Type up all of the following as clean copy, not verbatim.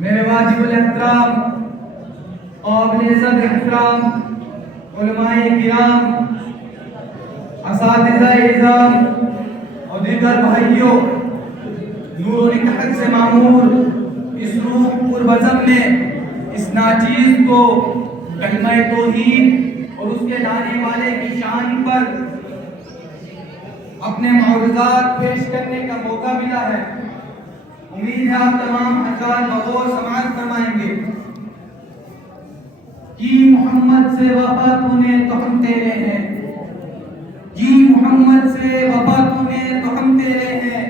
میرے واجب الاحترام قابل عزت احترام علماء کرام، اساتذہ اعزام اور دیگر بھائیوں، نور و نکہت سے معمور اس روح پر بزم میں اس ناچیز کو کلمہ توحید اور اس کے لانے والے کی شان پر اپنے معروضات پیش کرنے کا موقع ملا ہے۔ امید ہے آپ تمام حضرات بغور سماعت فرمائیں گے۔ جی محمد سے وفا تو نے تو ہم تیرے ہیں، جی محمد سے وفا تو نے تو ہم تیرے ہیں،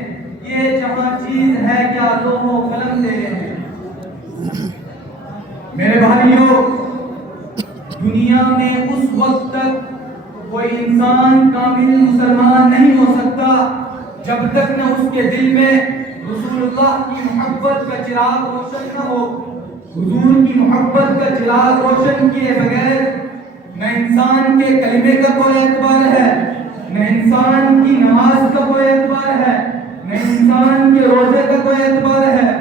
یہ جہاں چیز ہے کیا لوح و قلم تیرے ہیں۔ میرے بھائیوں، دنیا میں اس وقت تک کوئی انسان کامل مسلمان نہیں ہو سکتا جب تک نہ اس کے دل میں رسول اللہ کی محبت کا چراغ روشن نہ ہو۔ حضور کی محبت کا چراغ روشن کیے بغیر نہ انسان کے کلمے کا کوئی اعتبار ہے، نہ انسان کی نماز کا کوئی اعتبار ہے، نہ انسان کے روزے کا کوئی اعتبار ہے۔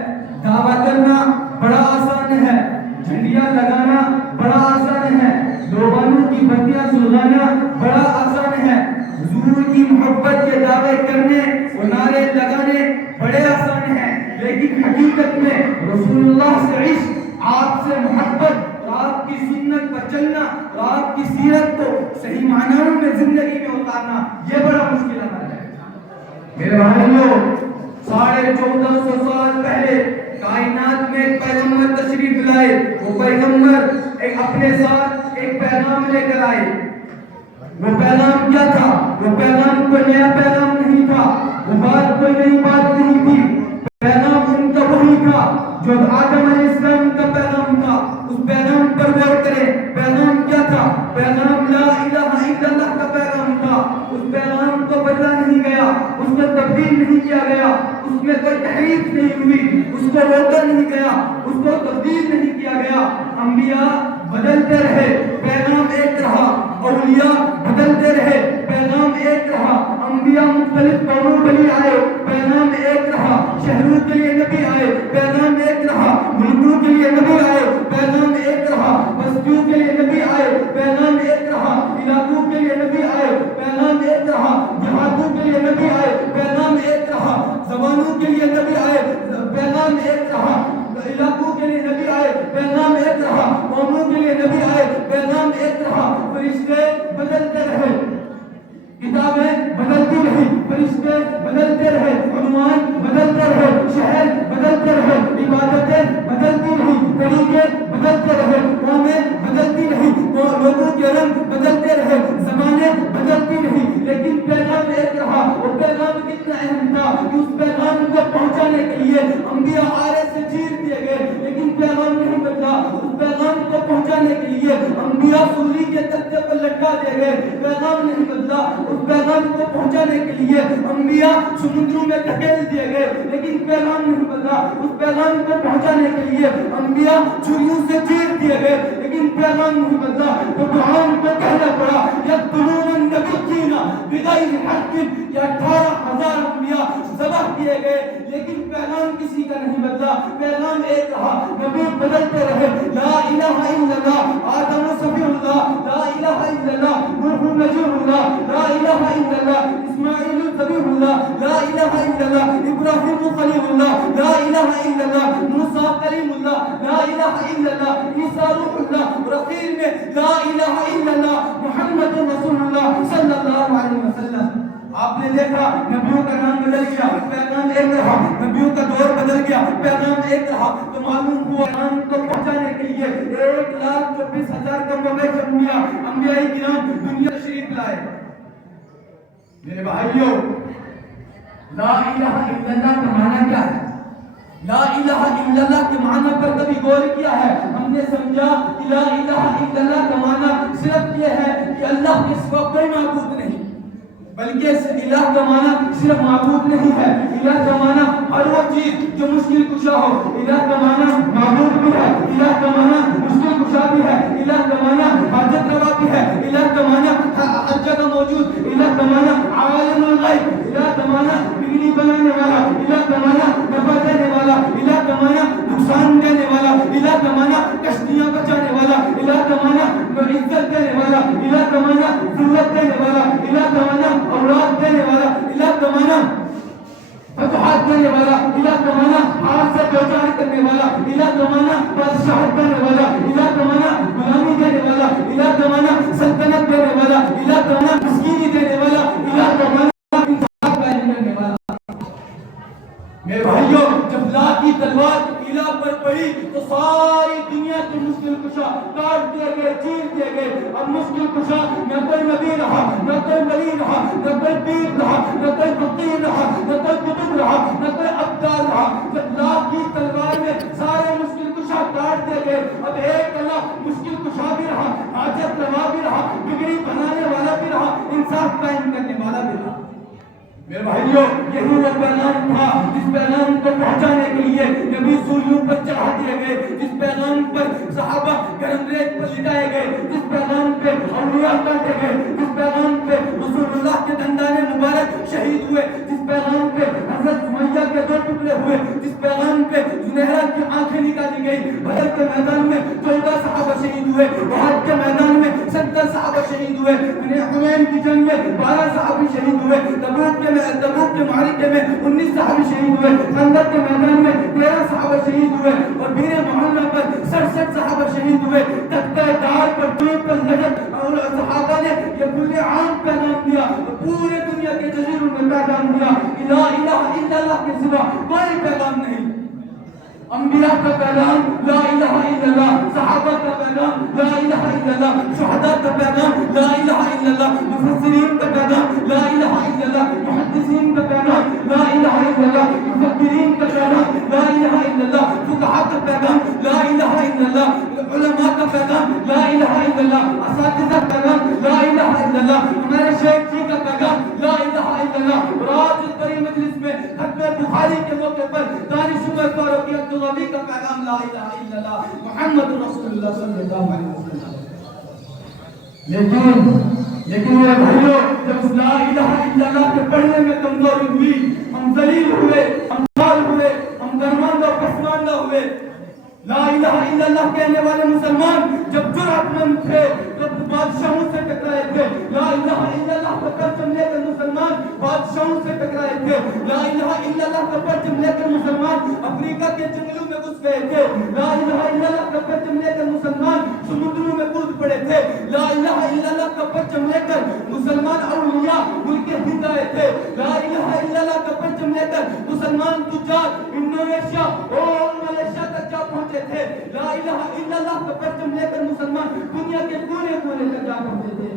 دعویٰ کرنا بڑا آسان ہے، جھنڈیاں لگانا بڑا آسان ہے، لوگوں کی بتیاں سلگانا بڑا آسان ہے، حضور کی محبت کے دعوے کرنے اور نعرے لگانے بڑے آسان ہیں، لیکن حقیقت میں رسول اللہ سے عشق، آپ سے محبت اور آپ کی سنت پر چلنا اور آپ کی سیرت کو صحیح معنوں میں زندگی میں اتارنا یہ بڑا مشکل عمل ہے۔ میرے بھائیوں، 1450 سال پہلے کائنات میں ایک پیغمبر تشریف لائے۔ وہ پیغمبر ایک اپنے ساتھ ایک پیغام لے کر آئے۔ وہ پیغام کیا تھا؟ وہ پیغام کوئی نیا پیغام نہیں تھا، وہ بات کوئی نئی بات نہیں تھی۔ پیغام ان کا وہی تھا جو آدم علیہ السلام کا پیغام تھا۔ اس پیغام پر غور کریں، پیغام کیا تھا؟ پیغام لا الہ الا اللہ کا پیغام تھا۔ اس پیغام کو بدلا نہیں گیا، اس کو تبدیل نہیں کیا گیا، اس میں کوئی تحریف نہیں ہوئی، اس کو روکا نہیں گیا، اس کو تبدیل نہیں کیا گیا۔ انبیاء بدلتے رہے، پیغام ایک رہا، اولیاء بدلتے رہے، پیغام ایک رہا۔ انبیاء مختلف قوموں کے لیے آئے، پیغام ایک رہا۔ شہروں کے لیے نبی آئے، پیغام ایک رہا۔ ملکوں کے لیے نبی آئے، پیغام ایک رہا۔ بستیوں کے لیے نبی آئے، پیغام ایک رہا۔ علاقوں کے لیے نبی آئے، پیغام ایک رہا۔ دیہاتوں کے لیے نبی آئے، پیغام ایک رہا۔ زبانوں کے لیے نبی آئے، پیغام ایک رہا۔ علاقوں کے لیے نبی آئے، پیغام ایک رہا۔ قوموں کے لیے نبی آئے، پیغام ایک رہا۔ فرشتے بدلتے رہے، کتابیں بدلتی رہی، فرشتے بدلتے رہے، عنوان بدلتے رہے، شہر بدلتے رہے، عبادتیں بدلتی رہی، طریقے بدلتے رہے، قومیں بدلتی رہی، لوگوں کے رنگ بدلتے رہے، زمانے بدلتی رہی، لیکن پیغام ایک رہا۔ وہ پیغام کتنا اہم تھا کہ اس پیغام کو پہنچانے کے لیے انبیاء آرے سے چیر دیے گئے، لیکن پیغام نہیں بدلا۔ اس پیغام کو پہنچانے کے لیے انبیاء سولی کے تختے پر لٹکا دیے گئے، پیغام نہیں بدلا۔ اس پیغام کو پہنچانے کے لیے انبیاء سمندروں میں دھکیل دیے گئے، لیکن پیغام نہیں بدلا۔ اس پیغام کو پہنچانے کے لیے انبیاء چھریوں سے چیر دیے گئے، لیکن پیغام نہیں بدلا۔ تو قرآن کو کہنا پڑا یقتلون النبیین بغیر حق، یہ 18,000 انبیاء ذبح کیے گئے، لیکن پیغام کسی کا نہیں بدلا۔ پیغام ایک رہا، نبی بدلتے رہے۔ لا الہ الا اللہ آدم صفی اللہ، لا الہ الا اللہ نوح نجی اللہ، لا الہ الا اللہ اسماعیل ذبیح اللہ، لا الہ الا اللہ ابراہیم خلیل اللہ، لا الہ الا اللہ موسیٰ کلیم اللہ، لا الہ الا اللہ عیسیٰ روح اللہ، اور اخیر میں لا الہ الا اللہ محمد رسول اللہ صلی اللہ علیہ وسلم۔ آپ نے دیکھا نبیوں کا نام بدل گیا، پیغام ایک رہا، نبیوں کا دور بدل گیا، پیغام ایک رہا۔ تو معلوم ہوا پیغام کو پہنچانے کے لیے 1,24,000 کم بیش انبیاء کرام دنیا تشریف لائے۔ میرے بھائیوں، لا الہ الا اللہ کا معنی کیا ہے؟ لا الہ الا اللہ کے معنی پر کبھی غور کیا ہے؟ ہم نے سمجھا کہ لا الہ الا اللہ کا معنی صرف یہ ہے کہ اللہ کے سوا کوئی معبود نہیں، بلکہ الہ کا معنی صرف معبود نہیں ہے، الہ کا معنی ہر وہ چیز جو مشکل کشا ہو، الہ کا معنی معبود بھی ہے، الہ کا معنی مشکل کشا بھی ہے، الہ کا معنی حاجت روا بھی ہے، الہ کا معنی ہر جگہ موجود، الہ کا معنی عالم الغیب، الہ کا معنی بجلی بنانے والا، الہ کا معنی نفع دینے والا، الہ کا معنی نقصان دینے دینے والا، الہ کا معنی ہاتھ سے دوچار کرنے والا، الہ کا معنی بادشاہت دینے والا، الہ کا معنی غلامی دینے والا، الہ کا معنی سلطنت دینے والا، الہ کا معنی مسکینی دینے والا، الہ کا معنی انصاف قائم کرنے والا۔ میرے بھائیوں، جب لا کی تلوار الہ پر پڑی تو ساری دنیا کے مشکل کشا کاٹ دیے گئے، چیر دیے گئے۔ اب مشکل کشا نہ کوئی نبی رہا، نہ کوئی ولی رہا، نہ کوئی پیر رہا، نہ کوئی فقیر رہا، نہ کوئی قطب رہا، نہ کوئی ابدال رہا۔ جب لا کی تلوار میں سارے مشکل کشا کاٹ دیے گئے، اب ایک اللہ مشکل کشا بھی رہا، حاجت روا بھی رہا، بگڑی بنانے والا بھی رہا، انصاف قائم کرنے والا بھی رہا۔ میرے بھائیوں، یہی وہ پیغام تھا جس پیغام کو پہنچانے کے لیے نبی سولیوں پر چڑھا دیے گئے، جس پیغام پر صحابہ گرم ریت پر لٹائے گئے، جس پیغام پہ اولیاء کاٹے گئے، جس پیغام پہ رسول اللہ کے دندان مبارک شہید ہوئے، جس پیغام پہ حضرت سمیہ کے دو ٹکڑے ہوئے، جس پیغام پہ زنیرہ کی آنکھیں نکالی گئی۔ بدر کے میدان میں 14 صحابہ شہید ہوئے، احد کے میدان میں 70 صحابہ شہید ہوئے، حنین کی جنگ میں 12 صحابی شہید ہوئے، تبوک کے معرکے میں 19 صحابی شہید ہوئے، خندق کے میدان میں 13 صحابہ شہید ہوئے، اور بیر محلہ پر 67 صحابہ شہید ہوئے۔ تختہ دار پر ٹوٹ پر لگت اور صحابہ نے یہ کل عام پیغام دیا، پورے دنیا کے جزیروں میں پیغام دیا، لا الہ الا اللہ کے سوا کوئی پیغام نہیں۔ انبیاء کا پیغام لا الہ الا اللہ، صحابہ کا پیغام لا الہ الا اللہ، شہداء کا پیغام لا الہ الا اللہ، مفسرین کا پیغام لا الہ الا اللہ، محدثین کا پیغام لا الہ الا اللہ، مفکرین کا پیغام لا الہ الا اللہ، فقہاء کا پیغام لا الہ الا اللہ، علماء کا پیغام لا الہ الا اللہ، اساتذہ کا پیغام لا الہ الا اللہ، ہمارے شیخ جی کا پیغام لا الہ الا اللہ۔ اور آج اس بڑی مجلس میں ختم بخاری کے موقع پر دانش عمر فاروقی عبدالغنی کا پیغام لا الہ الا اللہ، محمد رسول اللہ صلی اللہ علیہ وسلم۔ لیکن میرے بھائیوں، جب لا الہ الا اللہ کے پڑھنے میں کمزوری ہوئی، ہم ذلیل ہوئے، ہم خار ہوئے، ہم درماندہ و پسماندہ ہوئے۔ لا الہ الا اللہ کہنے والے مسلمان جب جرأت مند تھے تو بادشاہوں سے ٹکرائے تھے، لا الہ الا اللہ کا پرچم لے کر مسلمان بادشاہوں سے ٹکرائے تھے، لا الہ الا اللہ کا پرچم لے کر مسلمان افریقہ کے جنگلوں میں گھس گئے تھے، لا الہ الا اللہ کا پرچم لے کر مسلمان سمندروں میں کود پڑے تھے، لا الہ الا اللہ کا پرچم لے کر مسلمان اولیاء ملک ہند آئے تھے، لا الہ الا اللہ کا پرچم لے کر مسلمان تجار انڈونیشیا اور ملیشیا تک جا پہنچے تھے، لا الہ الا اللہ کا پرچم لے کر مسلمان دنیا کے کونے کونے تک جا پہنچے تھے۔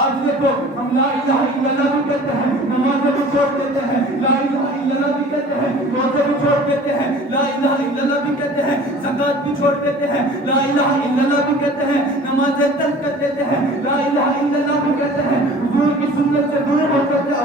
آج دیکھو ہم لا الہ الا اللہ بھی کہتے ہیں، نمازیں بھی چھوڑ دیتے ہیں، لا الہ الا اللہ بھی کہتے ہیں، روزے بھی چھوڑ دیتے ہیں، لا الہ الا اللہ بھی کہتے ہیں، زکات بھی چھوڑ دیتے ہیں، لا الہ الا اللہ بھی کہتے ہیں، نمازیں ترک کر دیتے ہیں، لا الہ الا اللہ بھی کہتے ہیں، حضور کی سنت سے دور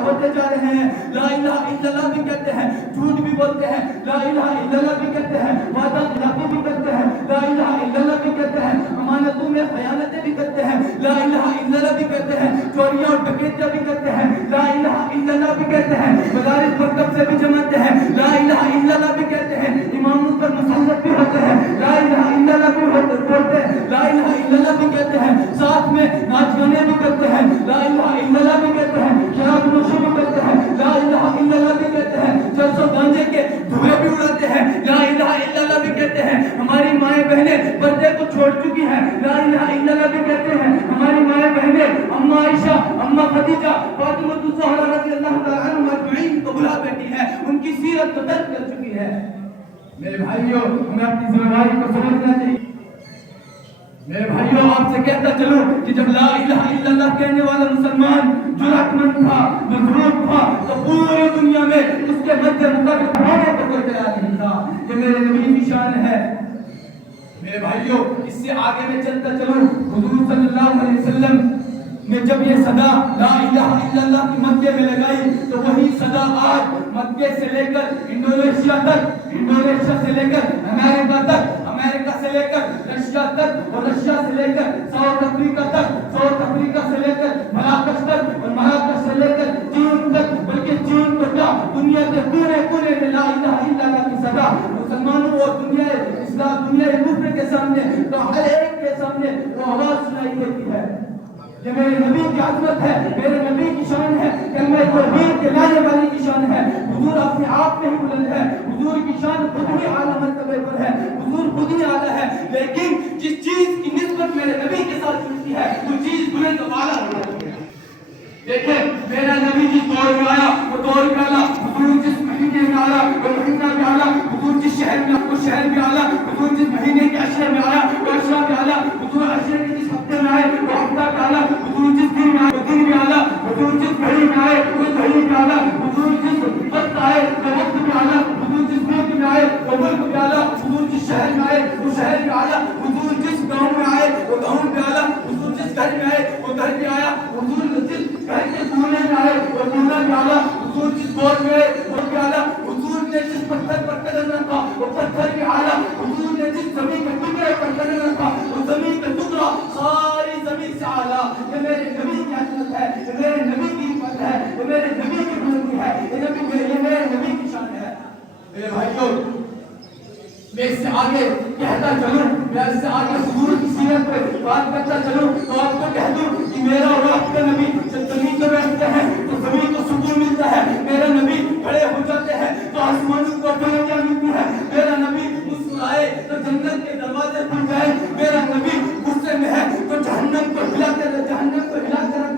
ہوتے جا رہے ہیں، لا الہ الا اللہ بھی کہتے ہیں، جھوٹ بھی بولتے ہیں، لا الہ الا اللہ بھی کہتے ہیں، وعدہ خلافی بھی کرتے ہیں، لا الہ الا اللہ بھی کہتے ہیں، امانتوں میں خیانتیں بھی کرتے ہیں، لا الہ الا اللہ بھی کہتے ہیں، چوریاں اور ڈکیتیاں بھی کرتے ہیں، لا الہ الا اللہ بھی کہتے ہیں، مدارس مکتب سے بھی جماتے ہیں، لا الہ الا اللہ بھی کہتے ہیں، اماموں پر مسلط بھی ہوتے ہیں، لا الہ الا اللہ بھی بولتے ہیں، لا الہ الا اللہ بھی کہتے ہیں، ساتھ میں ناچ گانے بھی کرتے ہیں، لا الہ الا اللہ بھی کہتے ہیں، شراب نوشی بھی کرتے ہیں، لا الہ الا اللہ بھی کہتے ہیں، چرسوں گانجے کے دھوئے بھی اڑاتے ہیں، لا الہ الا اللہ بھی کہتے ہیں، ہماری مائیں بہنیں پردے کو چھوڑ چکی ہیں، لا الہ الا اللہ بھی کہتے ہیں، ہماری مائیں بہنیں اماں عائشہ، اماں خدیجہ، فاطمہ الزہرا رضی اللہ تعالی عنہم اجمعین کو بھلا بیٹھی ہے، ان کی سیرت کو ترک کر چکی ہے۔ میرے بھائیوں، ہمیں اپنی ذمہ داری کو سمجھنا چاہیے۔ میرے بھائیوں، آپ سے کہتا چلوں کہ جب لا الہ الا اللہ کہنے والا مسلمان جرأت مند تھا، مضبوط تھا، تو پوری دنیا میں اس کے مد مقابل ہونے کو کوئی تیار نہیں تھا۔ یہ میرے نبی کی شان ہے۔ میرے بھائیوں، اس سے آگے میں چلتا چلوں، حضور صلی اللہ علیہ وسلم نے جب یہ صدا لا الہ الا اللہ کی مکے میں لگائی تو وہی صدا آج مکے سے لے کر انڈونیشیا تک، انڈونیشیا سے لے کر امریکہ تک، امریکہ سے لے کر رشیا تک، اور رشیا سے لے کر ساؤتھ افریقہ تک، ساؤتھ افریقہ سے لے کر مراکش تک، اور مراکش سے لے کر چین تک، بلکہ چین تو کیا دنیا کے کونے کونے میں لا الہ الا اللہ کی صدا مسلمانوں اور دنیا اسلام، دنیا کفر کے سامنے تو ہر ایک کے سامنے وہ آواز سنائی دیتی ہے۔ یہ میرے نبی کی عظمت ہے، میرے نبی کی شان ہے، کلمہ توحید کے لانے والے کی شان ہے۔ حضور اپنے آپ میں ہی بلند ہے، حضور کی شان خود ہی اعلیٰ مرتبے پر ہے، حضور خود ہی اعلیٰ ہے، لیکن جس چیز کی نسبت میرے نبی کے ساتھ ملتی ہے وہ چیز بلند و اعلیٰ ہو جاتی ہے۔ دیکھیں میرا نبی جس دور میں آیا وہ دور میں آیا، حضور جس مہینے میں آیا وہ مہینہ بھی آیا، حضور جس شہر میں وہ شہر بھی آیا، حضور جس مہینے کے اشرے میں آیا وہ اشرا بھی آیا، حضور اشرے کے جس ہفتے میں آئے وہ ہفتہ بھی آیا، حضور جس دن میں آئے وہ دن بھی آیا، حضور جس گھڑی میں آئے وہ گھڑی بھی آیا، حضور جس وقت آئے وہ وقت بھی آیا، حضور جس ملک میں آئے وہ ملک بھی آیا، حضور جس شہر میں آئے وہ شہر بھی آیا، حضور جس گاؤں میں آئے وہ گاؤں بھی آیا، حضور جس گھر میں آئے وہ گھر بھی آیا، حضور جس گھر کے کونے میں آئے وہ کونا بھی آیا، حضور جس گود میں آئے وہ بھی آیا، حضور نے جس پتھر پر قدم رکھا وہ پتھر بھی آیا، حضور نے جس زمین کے ٹکڑے پر قدم رکھا وہ زمین کا ٹکڑا ساری زمین سے آیا۔ یہ میرے نبی کی عظمت ہے، یہ میرے نبی کی حکمت ہے، یہ میرے نبی کی بلندی ہے، یہ میرے نبی کی شان ہے۔ میرے بھائیوں میں اس سے آگے کہتا چلوں، میں اس سے آگے حضور کی سیرت پہ بات کرتا چلوں تو آپ کو کہہ دوں کہ میرا اور آپ کا نبی جب زمین پہ بیٹھتے ہیں تو زمین کو سکون ملتا ہے، میرا نبی کھڑے ہو جاتے ہیں تو آسمانوں کو بلندیاں ملتی ہے، میرا نبی مسکرائے تو جنت کے دروازے کھل جائے، میرا نبی غصے میں ہے تو جہنم کو ہلا کے رکھ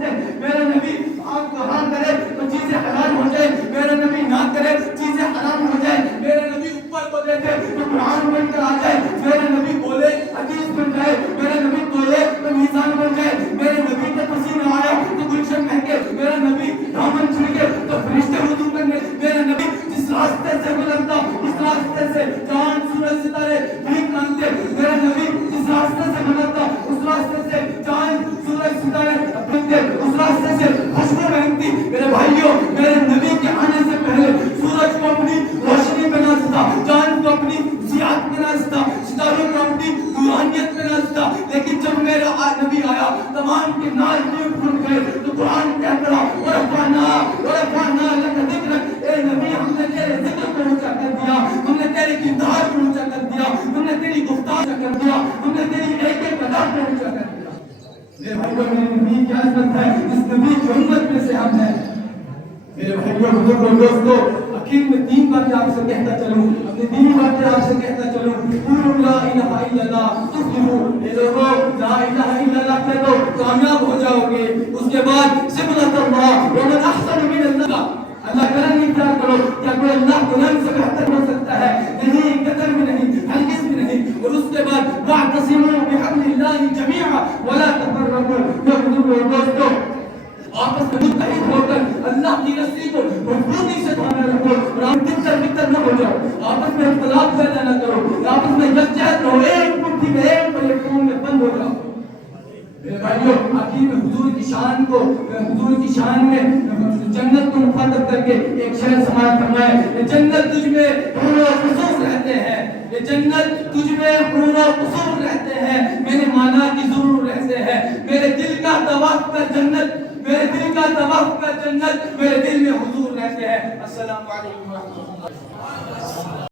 دے، میرا نبی آنکھ کو حرام کرے تو چیزیں حلال ہو جائے، میرا نبی نہ کرے چیزیں حرام ہو جائے، میرا نبی اوپر کو دیکھے تو قرآن بن کر آ جائے، میرا نبی بولے حدیث بن جائے، میرا نبی بولے تو میزان بن جائے، میرے نبی کا پسینہ آیا تو گلشن مہکے، میرا نبی دامن چھڑکے تو فرشتے وضو کرنے، میرا نبی جس راستے سے گزرتا اس راستے سے چاند سورج ستارے بھیک مانگتے، میرا نبی جس راستے سے گزرتا اس راستے سے چاند سورج ستارے بھیکتے، اس راستے سے خوشبو مہکتی۔ میرے بھائیوں میرے نبی کے آنے سے پہلے سورج کو اپنی روشنی میں نازتا، چاند کو اپنی ضیاءت میں نازتا، ستاروں کو اپنی نورانیت میں نازتا، لیکن جب میرا نبی آیا تمام کے نار نیو کھل گئے تو قرآن کہتا رہا ورفعنا لک ذکرک، اے نبی ہم نے تیرے ذکر کو اونچا کر دیا، ہم نے تیری کردار کو اونچا کر دیا، ہم نے تیری گفتار کر دیا، ہم نے تیری ایک ایک ادا کو اونچا کر دیا۔ میرے بھائیوں میرے نبی کی عظمت ہے، جس نبی کی امت میں سے ہم ہیں۔ میرے بھائیوں بزرگوں دوستوں اخیر میں 3 باتیں آپ سے کہتا چلوں، اپنی دینی باتیں آپ سے کہتا چلوں۔ قولوا لا الہ الا اللہ تفلحوا، اے لوگوں لا الہ الا اللہ کہہ دو کامیاب ہو جاؤ گے۔ اس کے بعد صبغۃ اللہ ومن احسن من اللہ، اللہ کا رنگ اختیار کرو، کیا کوئی اللہ کے رنگ سے بہتر ہو سکتا ہے؟ نہیں، قدر بھی نہیں، ہرگز بھی نہیں۔ اور اس کے بعد واعتصموا بحبل اللہ جميعا ولا تفرقوا۔ بزرگوں دوستوں آپس میں متحد ہو کر اللہ کی رسی کو مضبوطی سے تھامے رکھو اور آپ بکتر نہ ہو جاؤ، آپس میں اختلاف پیدا نہ کرو، آپس میں یکجہت رہو، ایک مٹھی میں ایک پلیٹ فارم میں بند ہو جاؤ۔ میرے بھائیوں آخر میں حضور کی شان کو، حضور کی شان میں جنت کو مخاطب کر کے ایک شعر سماعت فرمائے، جنت تجھ میں حور و قصور رہتے ہیں، یہ جنت تجھ میں حور و قصور رہتے ہیں، میں نے مانا کہ ضرور رہتے ہیں، میرے دل کا طواف کا جنت، میرے دل کا طواف کا جنت، میرے دل میں حضور رہتے ہیں۔ السلام علیکم ورحمۃ اللہ۔